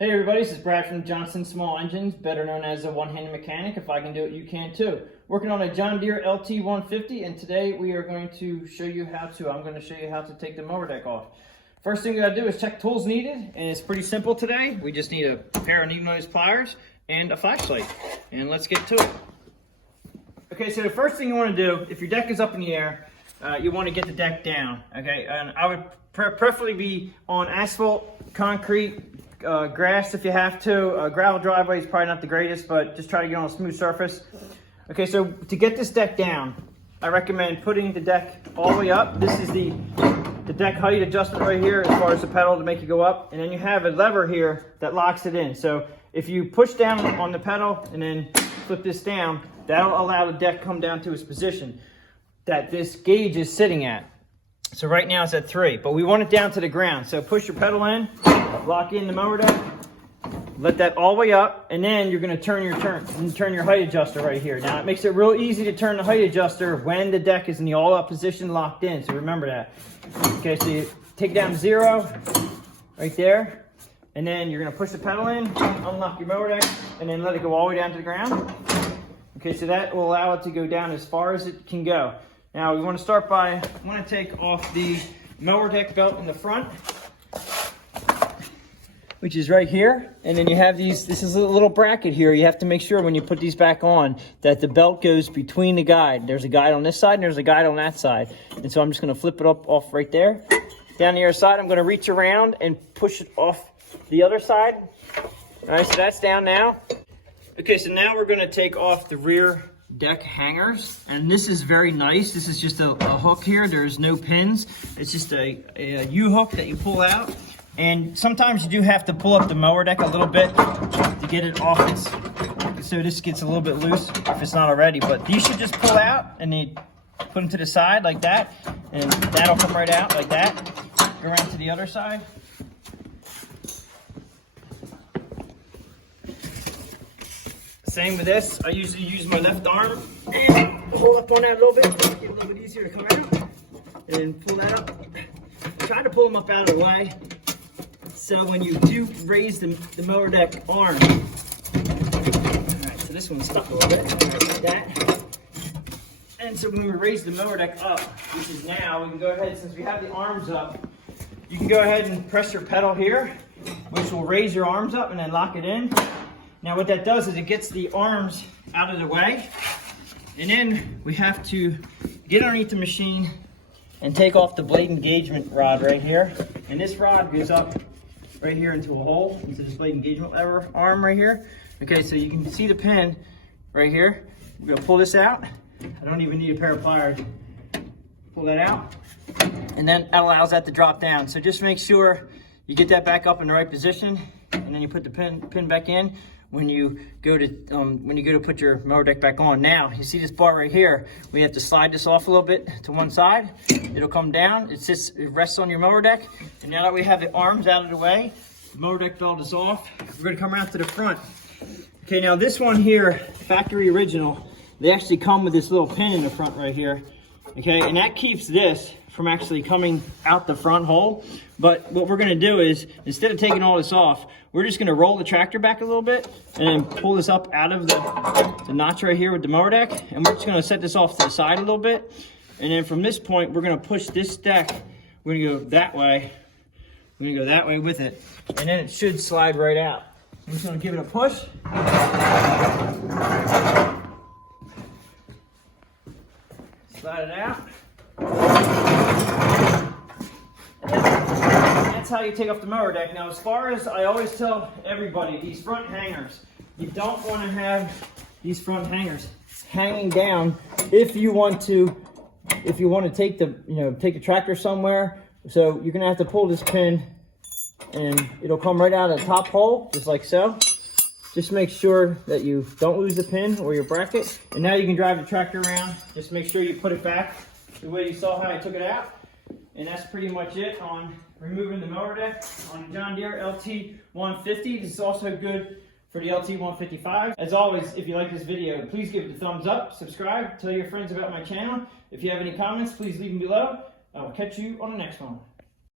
Hey everybody, this is Brad from Johnson Small Engines, better known as a one-handed mechanic. If I can do it, you can too. Working on a John Deere LT 150, and today we are going to show you how to take the mower deck off. First thing we gotta do is check tools needed, and it's pretty simple today. We just need a pair of needle nose pliers and a flashlight, and let's get to it. Okay, so the first thing you wanna do, if your deck is up in the air, you wanna get the deck down, okay? And I would preferably be on asphalt, concrete, grass if you have to. Gravel driveway is probably not the greatest, but just try to get on a smooth surface. Okay, so to get this deck down, I recommend putting the deck all the way up. This is the deck height adjustment right here as far as the pedal to make it go up. And then you have a lever here that locks it in. So if you push down on the pedal and then flip this down, that'll allow the deck come down to its position that this gauge is sitting at. So right now it's at 3, but we want it down to the ground. So push your pedal in, lock in the mower deck, let that all the way up, and then you're gonna turn your height adjuster right here. Now it makes it real easy to turn the height adjuster when the deck is in the all up position locked in, so remember that. Okay, so you take it down to 0, right there, and then you're gonna push the pedal in, unlock your mower deck, and then let it go all the way down to the ground. Okay, so that will allow it to go down as far as it can go. Now we want to start by, take off the mower deck belt in the front, which is right here. And then you have this is a little bracket here. You have to make sure when you put these back on that the belt goes between the guide. There's a guide on this side and there's a guide on that side. And so I'm just going to flip it off right there. Down the other side, I'm going to reach around and push it off the other side. All right, so that's down now. Okay, so now we're going to take off the rear deck hangers, and this is very nice. This is just a hook here. There's no pins. It's just a U-hook that you pull out, and sometimes you do have to pull up the mower deck a little bit to get it off so this gets a little bit loose if it's not already, but these should just pull out and then put them to the side like that, and that'll come right out like that. Go around to the other side. Same with this. I usually use my left arm and hold up on that a little bit, make it a little bit easier to come out, and pull that up. Try to pull them up out of the way, so when you do raise the mower deck arm. Alright, so this one's stuck a little bit, like that. And so when we raise the mower deck up, which is now, we can go ahead, since we have the arms up, you can go ahead and press your pedal here, which will raise your arms up and then lock it in. Now what that does is it gets the arms out of the way, and then we have to get underneath the machine and take off the blade engagement rod right here. And this rod goes up right here into a hole, into this blade engagement lever arm right here. Okay, so you can see the pin right here. We're gonna pull this out. I don't even need a pair of pliers. Pull that out, and then that allows that to drop down. So just make sure you get that back up in the right position, and then you put the pin back in. When you go to put your mower deck back on. Now, you see this bar right here, we have to slide this off a little bit to one side. It'll come down, it rests on your mower deck. And now that we have the arms out of the way, the mower deck belt is off, we're gonna come around to the front. Okay, now this one here, factory original, they actually come with this little pin in the front right here. Okay, and that keeps this from actually coming out the front hole. But what we're gonna do is, instead of taking all this off, we're just gonna roll the tractor back a little bit and then pull this up out of the notch right here with the mower deck. And we're just gonna set this off to the side a little bit. And then from this point, we're gonna push this deck. We're gonna go that way. We're gonna go that way with it. And then it should slide right out. I'm just gonna give it a push. Slide it out. That's how you take off the mower deck. Now, as far as I always tell everybody, these front hangers, you don't want to have these front hangers hanging down if you want to take the tractor somewhere. So you're gonna have to pull this pin, and it'll come right out of the top hole, just like so. Just make sure that you don't lose the pin or your bracket. And now you can drive the tractor around. Just make sure you put it back the way you saw how I took it out. And that's pretty much it on removing the mower deck on the John Deere LT 150. This is also good for the LT 155. As always, if you like this video, please give it a thumbs up, subscribe, tell your friends about my channel. If you have any comments, please leave them below. I will catch you on the next one.